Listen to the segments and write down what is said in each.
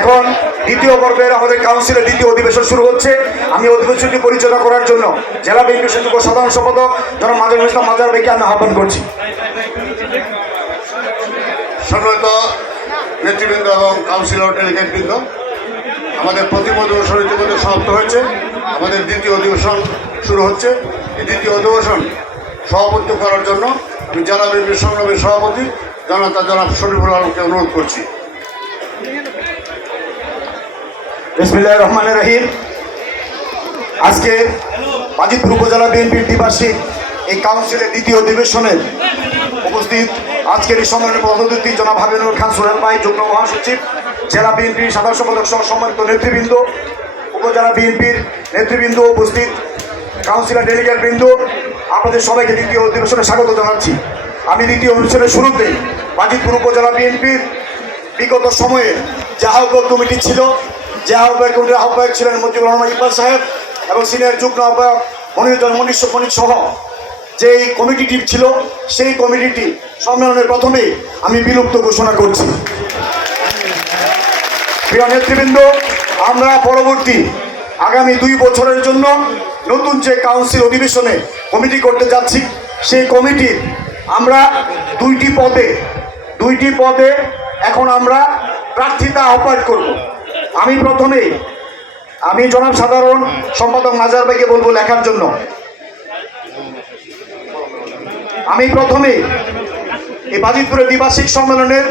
এখন দ্বিতীয় পর্বের আমাদের কাউন্সিলের দ্বিতীয় অধিবেশন শুরু হচ্ছে। আমি অধিবেশনটি পরিচালনা করার জন্য জেলা বিএনপি সুযোগ্য সাধারণ সম্পাদক জনাব মাজার ইসলাম মাজার ভাইকে আমি আহ্বান করছি। সম্মানিত নেতৃবৃন্দ এবং কাউন্সিলর ডেলিগেটবৃন্দ আমাদের প্রথম অধিবেশন ইতিমধ্যে সমাপ্ত হয়েছে। আমাদের দ্বিতীয় অধিবেশন শুরু হচ্ছে। এই দ্বিতীয় অধিবেশন সভাপতিত্ব করার জন্য আমি জেলা বিএনপির সংগ্রামের সভাপতি জনতা জনাব শরীফুল আলমকে অনুরোধ করছি। বিসমিল্লাহ রহমান রহিম। আজকে বাজিতপুর উপজেলা বিএনপির দ্বিবার্ষিক এই কাউন্সিলের দ্বিতীয় অধিবেশনের উপস্থিত আজকের এই সম্মেলনের প্রধান অতিথি জনাব হাবিনুর খান সোহেল ভাই, যুগ্ম মহাসচিব, জেলা বিএনপির সাধারণ সম্পাদক সহ সম্মানিত নেতৃবৃন্দ, উপজেলা বিএনপির নেতৃবৃন্দ উপস্থিত, কাউন্সিলর ডেলিগেট বৃন্দ, আপনাদের সবাইকে দ্বিতীয় অধিবেশনে স্বাগত জানাচ্ছি। আমি দ্বিতীয় অধিবেশনের শুরুতে বাজিতপুর উপজেলা বিএনপির বিগত সময়ে যে আহ্বায়ক কমিটি ছিল যে আহ্বায়ক কমিটির আহ্বায়ক ছিলেন? মজিবুর রহমান ইকবাল সাহেব এবং সিনিয়র যুগ্ম আহ্বায়ক মনিরুজ্জামান মনীষ মনির সহ যে এই কমিটিটি ছিল, সেই কমিটিটি সম্মেলনের প্রথমে আমি বিলুপ্ত ঘোষণা করছি। প্রিয় নেতৃবৃন্দ, আমরা পরবর্তী আগামী দুই বছরের জন্য নতুন যে কাউন্সিল অধিবেশনে কমিটি করতে যাচ্ছি, সেই কমিটির আমরা দুইটি পদে দুইটি পদে এখন আমরা প্রার্থিতা আহ্বান করব। আমি প্রথমে, আমি জনাব সাধারণ সম্পাদক নাজার ভাইকে বলব লেখার জন্য। আমি প্রথমে এই বাজিতপুরের দ্বিবার্ষিক সম্মেলনের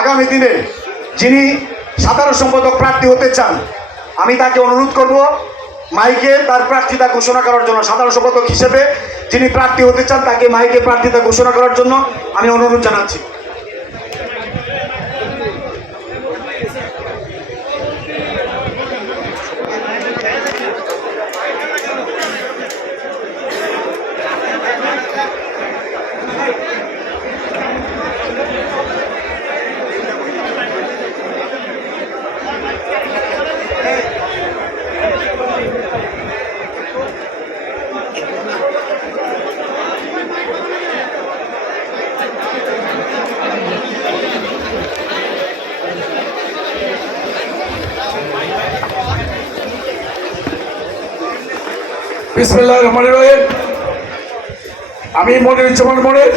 আগামী দিনে যিনি সাধারণ সম্পাদক প্রার্থী হতে চান, আমি তাকে অনুরোধ করব মাইকে তার প্রার্থিতা ঘোষণা করার জন্য, সাধারণ সম্পাদক হিসেবে যিনি প্রার্থী হতে চান, তাকে মাইকে প্রার্থিতা ঘোষণা করার জন্য আমি অনুরোধ জানাচ্ছি। বিসমুল্লাহ রহমান রহিম। আমি মনিরুজ্জামান মনির,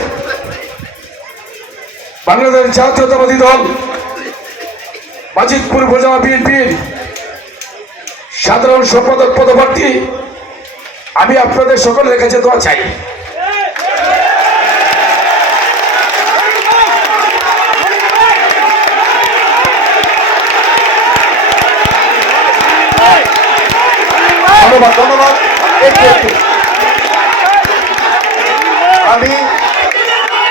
বাংলাদেশ জাতীয়তাবাদী দল বাজিতপুর উপজেলা বিএনপির সাধারণ সম্পাদক পদপ্রার্থী। আমি আপনাদের সকলের কাছে দোয়া চাই। ধন্যবাদ ধন্যবাদ। আমি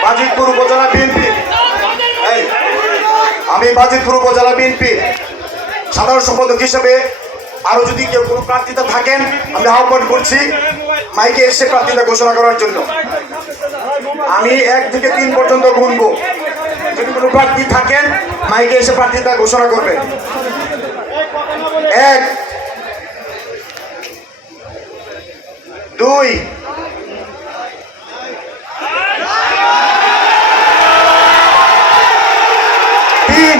বাজিতপুর উপজেলা বিএনপি। আমি বাজিতপুর উপজেলা বিএনপি। সাধারণ সম্পাদক হিসেবে আরও যদি কেউ কোনো প্রার্থিতা থাকেন, আমি আহ্বান করছি মাইকে এসে প্রার্থিতা ঘোষণা করার জন্য। আমি এক থেকে তিন পর্যন্ত গুনবো। যদি কোনো প্রার্থী থাকেন, মাইকে এসে প্রার্থিতা ঘোষণা করবেন। এক দুই তিন।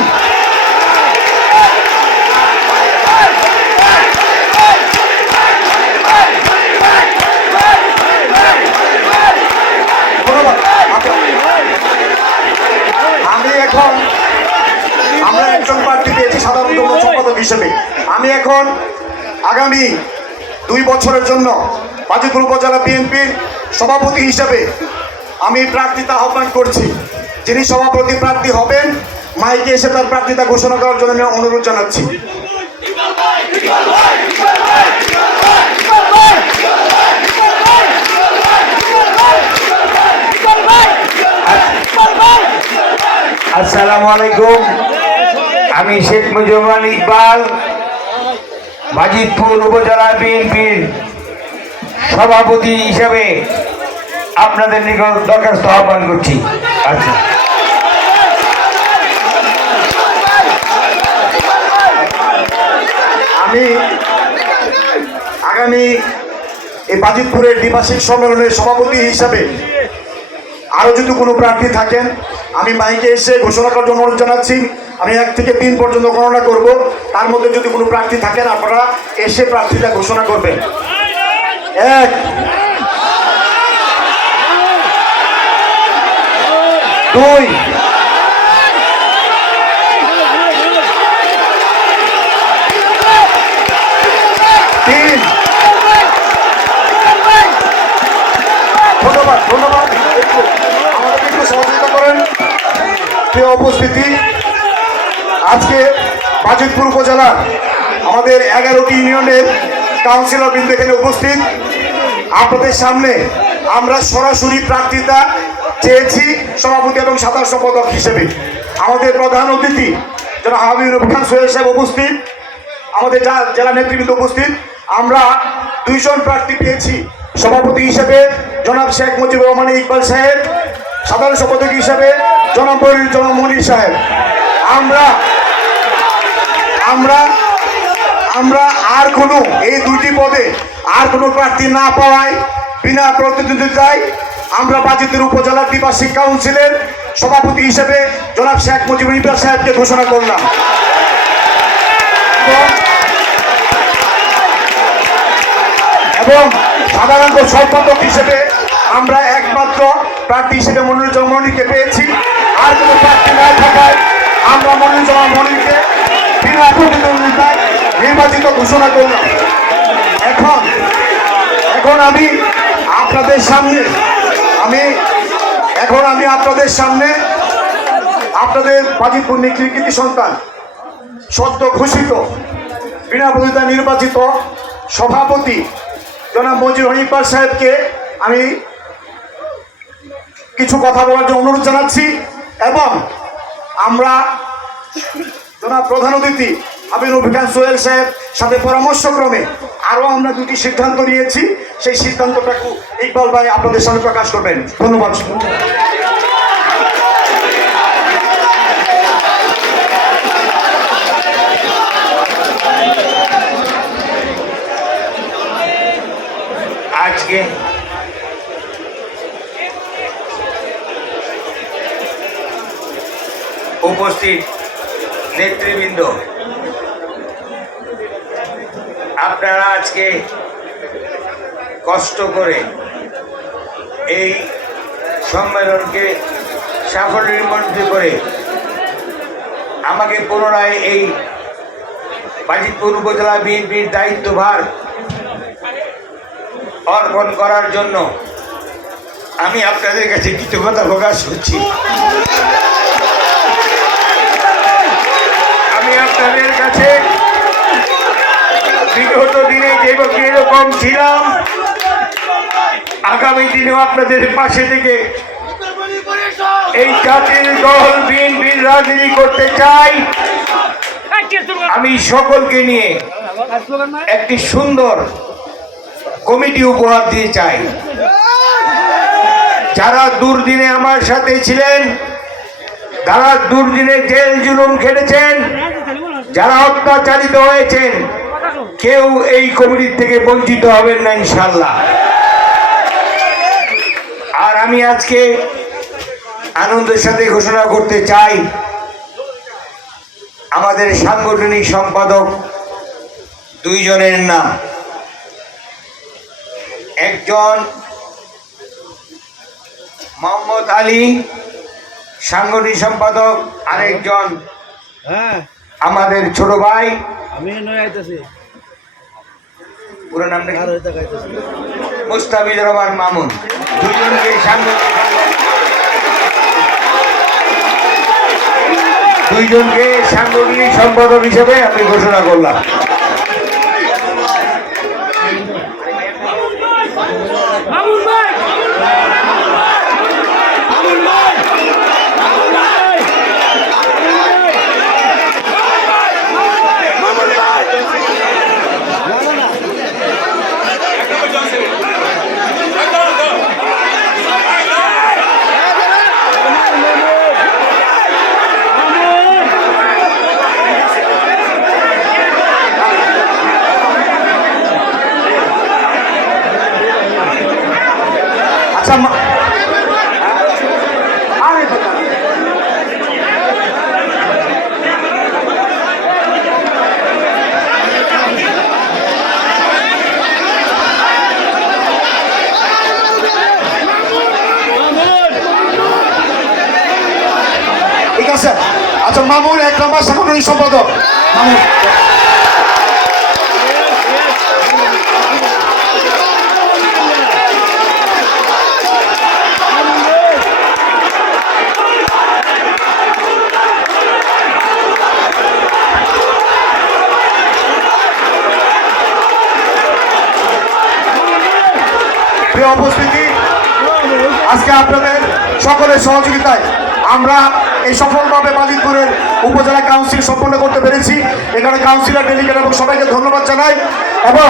আমি এখন একজন পেয়েছি হিসেবে আমি এখন আগামী দুই বছরের জন্য বাজিপুর উপজেলা বিএনপির সভাপতি হিসেবে আমি প্রার্থিতা আহ্বান করছি। যিনি সভাপতি প্রার্থী হবেন, মাইকে এসে তার প্রার্থিতা ঘোষণা করার জন্য আমি অনুরোধ জানাচ্ছি। আসসালামু আলাইকুম আমি শেখ মুজিবুর ইকবাল, বাজিতপুর উপজেলা বিএনপির সভাপতি হিসাবে আপনাদের নিকট দরখাস্ত আহ্বান করছি। আচ্ছা। আমি আগামী এই বাজিতপুরের দ্বিবার্ষিক সম্মেলনের সভাপতি হিসাবে আরও যদি কোনো প্রার্থী থাকেন, আমি মাইকে এসে ঘোষণা করার জন্য অনুরোধ জানাচ্ছি। আমি এক থেকে তিন পর্যন্ত গণনা করব। তার মধ্যে যদি কোনো প্রার্থী থাকেন, আপনারা এসে প্রার্থীটা ঘোষণা করবেন। এক। দুই। তিন। ধন্যবাদ ধন্যবাদ। একটু আমাদের একটু সহযোগিতা করেন। প্রিয় উপস্থিতি, আজকে বাজিতপুর উপজেলার আমাদের এগারোটি ইউনিয়নের কাউন্সিলর বৃন্দ এখানে উপস্থিত। আপনাদের সামনে আমরা সরাসরি প্রার্থিতা চেয়েছি সভাপতি এবং সাধারণ সম্পাদক হিসেবে। আমাদের প্রধান অতিথি যারা হাবিবুর খান সোহেল সাহেব উপস্থিত, আমাদের যা জেলা নেতৃবৃন্দ উপস্থিত, আমরা দুইজন প্রার্থী পেয়েছি। সভাপতি হিসেবে জনাব শেখ মুজিবুর রহমান ইকবাল সাহেব, সাধারণ সম্পাদক হিসেবে জনাব মনির সাহেব। আমরা আমরা আমরা আর কোনো, এই দুইটি পদে আর কোনো প্রার্থী না পাওয়ায় বিনা প্রতিদ্বন্দ্বিতায় আমরা বাজিতের উপজেলার দ্বিবার্ষিক কাউন্সিলের সভাপতি হিসেবে জনাব শেখ মুজিবুর ইকবাল সাহেবকে ঘোষণা করলাম। এবং- সাধারণত সম্পাদক হিসেবে আমরা একমাত্র প্রার্থী হিসেবে মনিরুজ্জামান মনিরকে পেয়েছি। আর কোনো প্রার্থী না থাকায় আমরা মনিরুজ্জামান মনিরকে বিনা প্রতিদ্বন্দ্বিতায় নির্বাচিত ঘোষণা করলাম। এখন এখন আমি আপনাদের সামনে, আমি, এখন আমি আপনাদের সামনে আপনাদের বাজিতপুর নিকৃতি সন্তান, সদ্য ঘোষিত, বিনা নির্বাচিত সভাপতি জনাব মজির হনিপাল সাহেবকে আমি কিছু কথা বলার জন্য অনুরোধ জানাচ্ছি এবং আমরা জনাব প্রধান অতিথি হাবিবুল খান সোহেল সাহেব সাথে পরামর্শক্রমে আরও আমরা দুটি সিদ্ধান্ত নিয়েছি। সেই সিদ্ধান্তটাকে ইকবাল ভাই আপনাদের সামনে প্রকাশ করবেন। ধন্যবাদ। আজকে উপস্থিত নেতৃবৃন্দ আপনারা আজকে কষ্ট করে এই সম্মেলনকে সাফল্যমণ্ডিত করে আমাকে পুনরায় এই বাজিতপুর উপজেলা বিএনপির দায়িত্বভার অর্পণ করার জন্য আমি আপনাদের কাছে কৃতজ্ঞতা প্রকাশ করছি আমি আপনাদের কাছে বিগত দিনে যেরকম ছিলাম, আগামী দিনেও আপনাদের পাশে থেকে এই জাতির দল বিএনপির রাজনীতি করতে চাই। আমি সকলকে নিয়ে একটি সুন্দর কমিটি উপহার দিয়ে চাই। যারা দুর্দিনে আমার সাথে ছিলেন, যারা দুর্দিনে জেল জুলুম খেটেছেন, যারা অত্যাচারিত হয়েছেন কেউ এই কমিটির থেকে বঞ্চিত হবেন না ইনশাল্লাহ আর আমি আজকে আনন্দের সাথে ঘোষণা করতে চাই আমাদের সাংগঠনিক সম্পাদক দুইজনের নাম। একজন মোহাম্মদ আলী সাংগঠনিক সম্পাদক আরেকজন হ্যাঁ। আমাদের ছোট ভাই। আমি নয় আইতেছি। পুরো নামটা মুস্তাফিজুর রহমান মামুন। দুজনকে সাংগঠনিক দুইজনকে সাংগঠনিক সম্পাদক হিসেবে আমি ঘোষণা করলাম। సమ ঠিক আছে। আচ্ছা মামুন এক নম্বর সাংগঠনিক সম্পাদক। মামুন। প্রিয় উপস্থিতি, আজকে আপনাদের সকলের সহযোগিতায় আমরা এই সফলভাবে মালিকপুরের উপজেলা কাউন্সিল সম্পন্ন করতে পেরেছি এখানে কাউন্সিলর ডেলিগেট এবং সবাইকে ধন্যবাদ জানাই এবং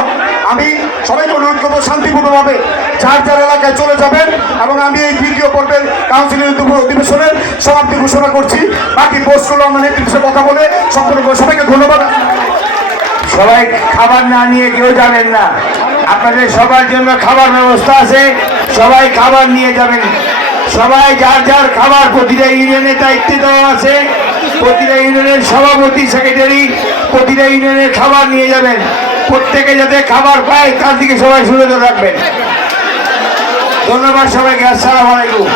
আমি সবাইকে অনুরোধ করব, শান্তিপূর্ণভাবে যার যার এলাকায় চলে যাবেন এবং আমি এই দ্বিতীয় পর্বের কাউন্সিলের অধিবেশনের সমাপ্তি ঘোষণা করছি বাকি পোস্টগুলো আমরা নেতৃত্বে কথা বলে সম্পূর্ণ। সবাইকে ধন্যবাদ সবাই খাবার না নিয়ে কেউ যাবেন না। আপনাদের সবার জন্য খাবার ব্যবস্থা আছে, সবাই খাবার নিয়ে যাবেন। সবাই যার যার খাবার প্রতিটা ইউনিয়নের দায়িত্বে দেওয়া আছে, প্রতিটা ইউনিয়নের সভাপতি, সেক্রেটারি, প্রতিটা ইউনিয়নের খাবার নিয়ে যাবেন। প্রত্যেকে যাতে খাবার পায়, তার দিকে সবাই সুযোগ রাখবেন ধন্যবাদ সবাইকে, আসসালামু আলাইকুম।